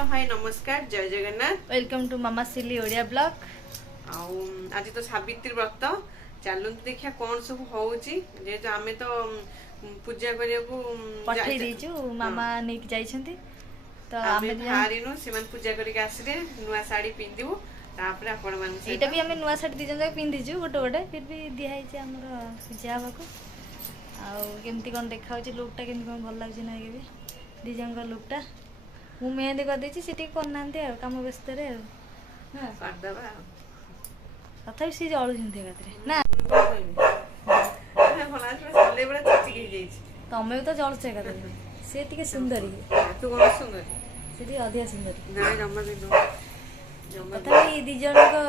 Hello hi नमस्कार जय Jagannath welcome to मामा सिली ओडिया ब्लॉग। आज तो सावित्री व्रत चलु देखिया कौन सब होउची जेहेतु आमे तो पूजा करिया को पठै दिजु मामा नेक जाइछन्ती तो आमे हारिनु सेमान पूजा करिक आसिले नुवा साड़ी पिंदिबु तापर आपण मान से एटा भी हमें नुवा साड़ी दिजन जाय पिंदिजु गोटे गोटे फिर भी दिया है जे हमर पूजा बाको आ केमती कोन देखाउ छी लुकटा केमती कोन भल लागछि ना के भी दिजन का लुकटा मु मेहंदी कर देछि सिटी कोनांते आ काम व्यस्त रे हां कर दबा तथापि सी जळु जिंते गातरे ना मैं भला से चले बड़ा चिचिक ही जाई छी तमे तो जळछे गातरे से टिके सुंदरी तू कोन सुंदरी सिटी अधिया सुंदरी ना जम्मा दिन तथापि दिजन को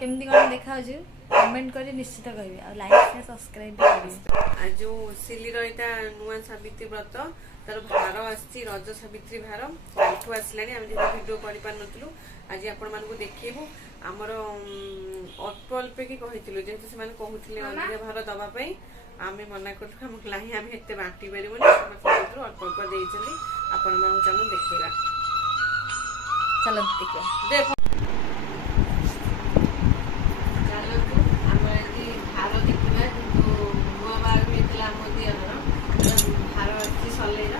केमती कोन देखाउ छी कमेंट करी निश्चित कहबी आ लाइक शेयर सब्सक्राइब करी आ जो सिली रहिता नुवा सावित्री व्रत तार भार आसी रज सावित्री भार काठू आसलानी आम भिडियो कर पार्नु आज आपण मानक देखू आमर अल्प अल्प कि कहूँ जेहेतु से कहते अधिक भार दवाई आम मना करूँ आम नहीं आम एत बांटी पारूँ अल्प अल्प देती आपण मान चलो देखा चलो देखो देख चलतु आम भार देखा नुआ बार होता आम दिहर भार अच्छी सलैर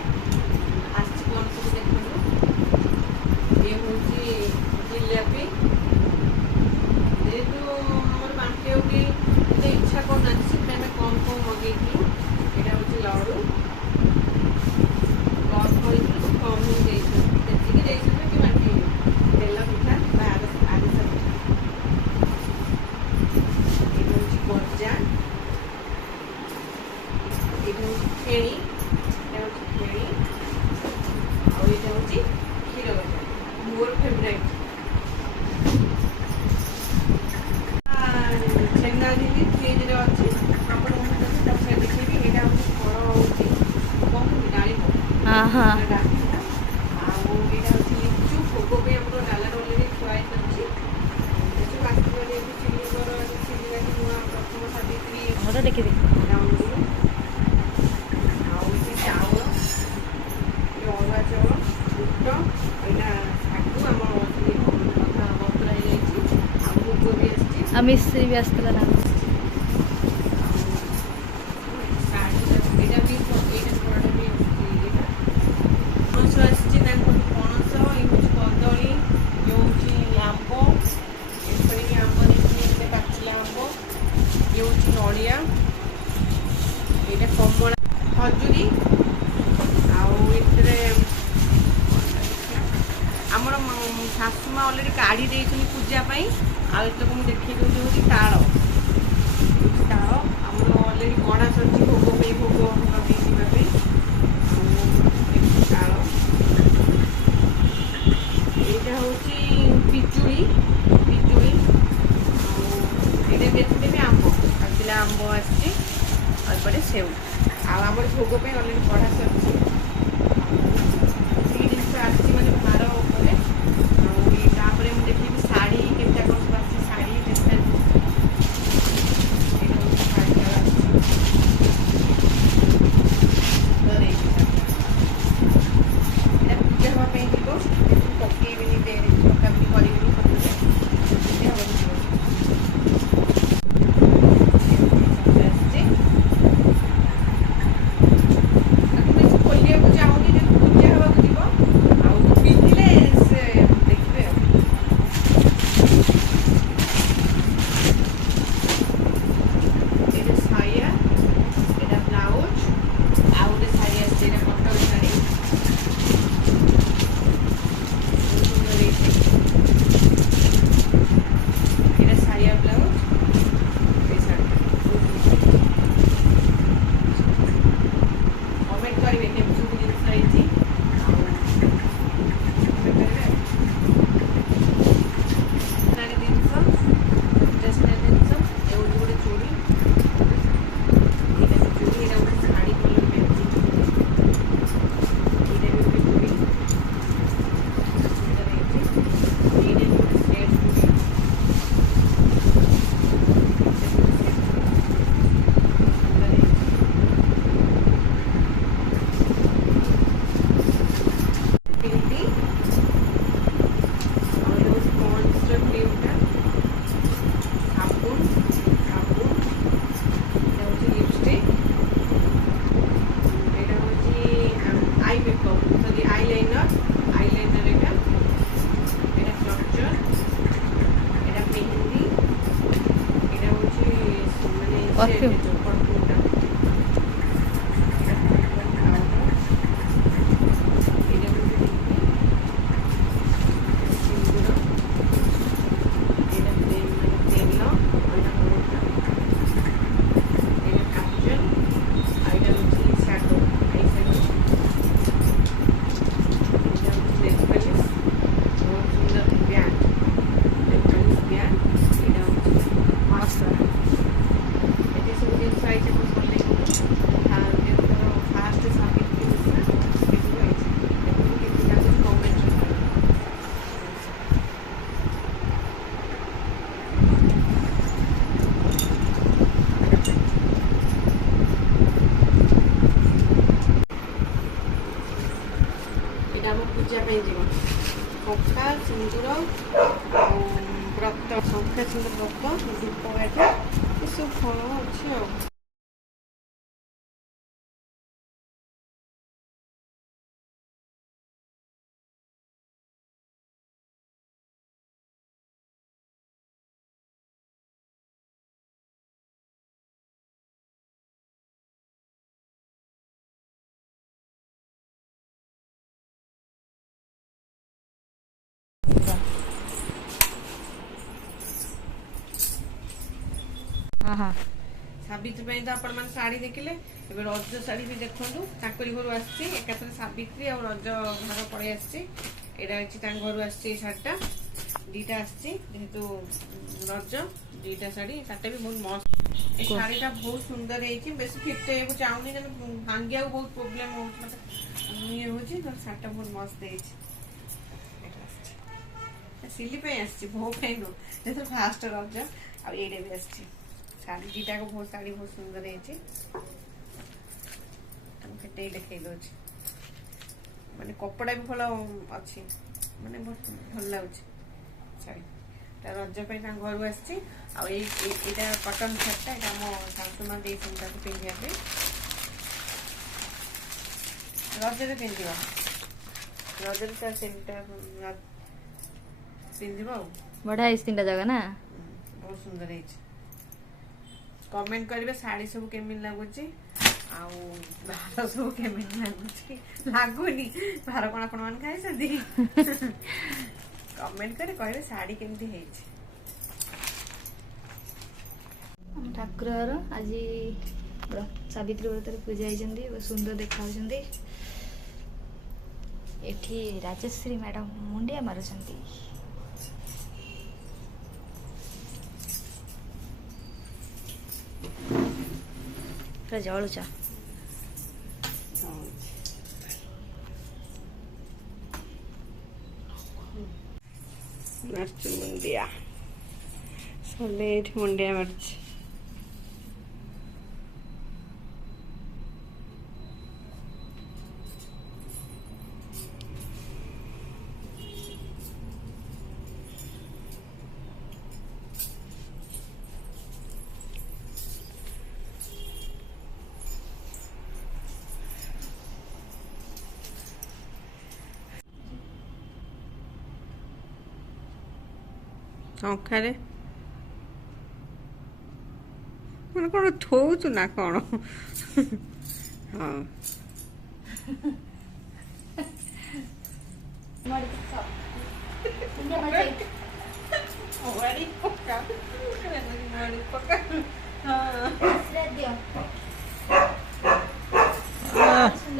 आसी कौन सब देखु ये हूँ जिलेबी जेहतु आम बांटे भी इच्छा करना कम कम मगे यहाँ हूँ लड़ू कम कम ही देखिए कि बांटे तेल पिठा आरिस ये हूँ गजा ये हूँ फेणी फेणी आईटा हूँ क्षीर गजा मोर फेवरेट छेना दिल्ली फ्रिज रे अच्छी आपण देखिए यहाँ हूँ फल हूँ कौन डालिम हाँ हाँ लिचु भोग पे आम डाला अलरेडी खुआई अच्छी प्रथम सावित्री देखी चाउल अरुआ चाउल बुट यहाँ शागु आम बतुरा भोग भी आसी मिस्त्री भी आसला ना नड़िया ये कमला खजुरी आमर शाशुमा अलरेडी काढ़ी देती पूजापाई आतक मुझे देखी दूसरी हूँ ताल ताल आमर अलरेडी कड़ा सरी भोग पे भोग लगे ताल यहाँ हूँ पिजुड़ी पिजुड़ी ये देखते आंब आसला आंब आसपटे सेव आम भोग पे अलरेडी कड़ा सरी जिन आसी मैंने भार मुझे देखी शाढ़ी केमता कौन सब आसी शाढ़ी पूजा हाँपाई जीव पकईबी पकापी करी परफ्यूम पूजा शंखा सिंदूर व्रत शंखा सिंदूर व्रत धूपकाठ ये सब फल अच्छे हाँ हाँ सावित्री तो आपण शाढ़ी देखिले रज शाढ़ी भी देखु ताकरी घर आकाश सावित्री और रज घर पड़े आसा घर आसाटा दीटा आसतु रज दुईटा शाढ़ी साटा भी बहुत मस्त ये शाढ़ीटा बहुत सुंदर है बेस फिट को चाहूनी भांगिया बहुत प्रोब्लेम हो शाढ़ीटा बहुत मस्त है सिली भो नुह फास्ट रज आ भी आसी शाढ़ी दीटा को बहुत शाढ़ी बहुत सुंदर है देखे माने कपड़ा भी भल अच्छी माने बहुत भल लगुच शाढ़ी रज घर आसा कटन शार्टा यहाँ मो शाशुमा पिंधा रजरे पिंध रजरे पिंध बढ़िया तीन जगह ना बहुत सुंदर है कमेंट करेंगे शाढ़ी सब केमी लगुच भार सब केमी लगुच लगुनि भार कौन आपण मैंने खाई कमेंट करे कहे शाढ़ी केमती ठाकुर आज सावित्री व्रत पूजा होती बहुत सुंदर देखा एठी राजश्री मैडम मुंडिया मारुंट जलुचा मुंडिया मुंडिया मार्च शंखारे मैंने कौन थोचु ना कौन हाँ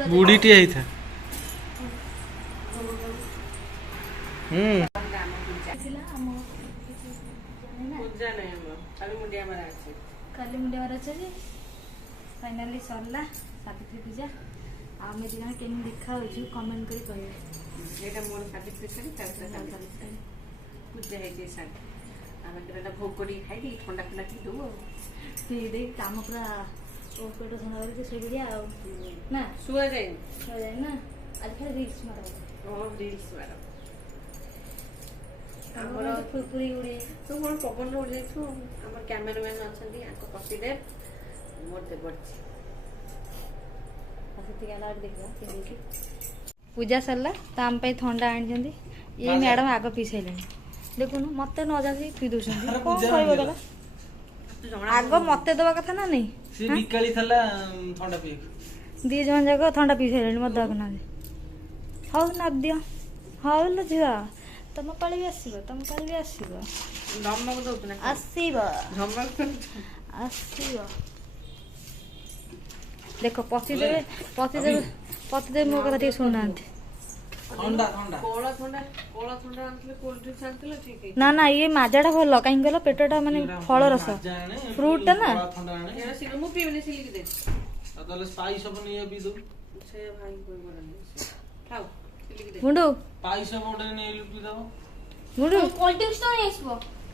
बुढ़ी टी आई था काली मुंडिया मार अच्छे फाइनाली सरला सावित्री पूजा आम दी जन केमी देखा कमेंट करी कहे मोर सावित्री शाढ़ी पूजा है भोग कर खाई ठंडा फंडा पी दू पी दे काम पूरा पेट ठंडा कर ना शुआ जाए ना आज खाली रिल्स मार रिल्स मार फुरफुरी उड़े तो मोर पवन उड़ जाइछु हमर कैमरामैन अछंती आको पसिदेव मोर दे बडछि असति गाला देखबा के पूजा सरला ताम पे ठंडा आनी ये मैडम आग पी सारे देखुन मत न जा पी दौरान कौन कह ଆଗ ମତେ ଦବା କଥା ନା ନାଇଁ? ସେ ବିକାଳି ଥିଲା ଥଣ୍ଡା ପିଏ। ଦି ଜଣ ଯାକ ଥଣ୍ଡା ପିଇ ସାରିଲେଣି, ମତେ ଦବାକୁ ନାହାନ୍ତି। ହଉ ନା ଦିଅ। ହଉ ଲୋ ଝିଅ, ତମ ପାଳି ବି ଆସିବ, ତମ ପାଳି ବି ଆସିବ। ଧମକ ଦଉଛୁ ନା ଆସିବ ଧମକ ଦଉଛୁ। ଆସିବ। ଦେଖ ପତିଦେବେ ମୋ କଥା ଟିକେ ଶୁଣୁନାହାନ୍ତି। ଥଣ୍ଡା ଥଣ୍ଡା କୋଳ ଥଣ୍ଡା ଆଣିଥିଲେ, କୋଲ୍ଡ ଡ୍ରିଙ୍କସ୍ ଆଣିଥିଲେ ଠିକ ହେଇଛି। ନା ନା ଇଏ ମାଜାଟା ଭଲ, କାହିଁକି କହିଲ ପେଟଟା ମାନେ ଫଳ ରସ ଫ୍ରୁଟ୍ ଟା ନା। ଥଣ୍ଡା ଆଣେ। ଏରା ସିଲ ମୁଁ ପିଇବିନି, ସିଲିକି ଦେ। ଆଉ ତାହେଲେ ସ୍ପାଇସ୍ ହବ ନେଇ ପିଇ ଦବୁ। ସେ ଭାଇ କହିବନି ଖାଉ ସିଲିକି ଦେ। ମୁଣ୍ଡୁ ପାଇସ ଗୋଟେ ନେଇ ପିଇ ଦବ। ମୁଣ୍ଡୁ କୋଲ୍ଡ ଡ୍ରିଙ୍କସ୍ ତ ନେଇ ଆସିବ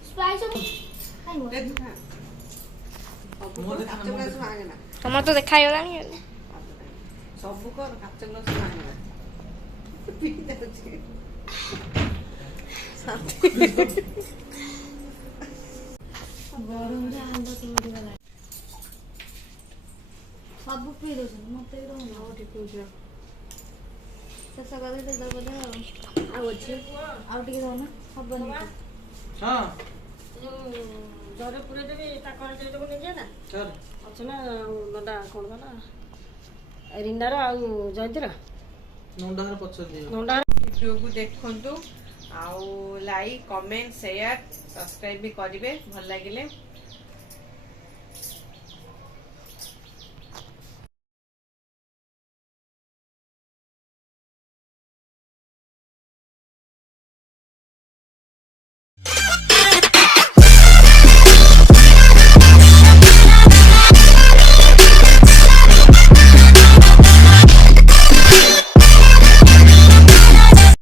ସ୍ପ୍ରାଇଟ୍ ସବୁ ଦେ ତୁ ଖା। ସବୁ କର, କାଚ ଗ୍ଲାସ ଭାঙେ ନା। ତମର ତ ଦେଖା ହେଇଗଲାଣି। ସବୁ କର, କାଚ ଗ୍ଲାସ ଭାঙେ ନା। ପିଇ ଯାଉଛି। ଗରମରେ ହାତ ପୋଡ଼ିଗଲା। ସବୁ ପିଇ ଦଉଛନ୍ତି, ମତେ ବି ଦଉନ। ହଉ ଠିକ କହୁଛୁ। ଶେଷ କରିଦେଲେ ଦବ ବୋଧେ ଆଉ ଅଛି, ଆଉ ଟିକେ ଦଉନ, ହବନି। ହଁ ଜରେ ପୁରେଇ ଦେବି, ତାଙ୍କର ଦେଇଦେବୁ ନିଜେ ନା। ଚାଲ ଅଛି ନା ନଣ୍ଡା କଣ ନା ରିନାର ଆଉ ଜୟନ୍ତୀର ନଣ୍ଡାର ପଛରେ ଦିଅ। ନଣ୍ଡା ଭିଡ଼ିଓକୁ ଦେଖନ୍ତୁ, ଆଉ ଲାଇକ୍ କମେଣ୍ଟ ସେୟାର ସବସ୍କ୍ରାଇବ ବି କରିବେ ଭଲ ଲାଗିଲେ।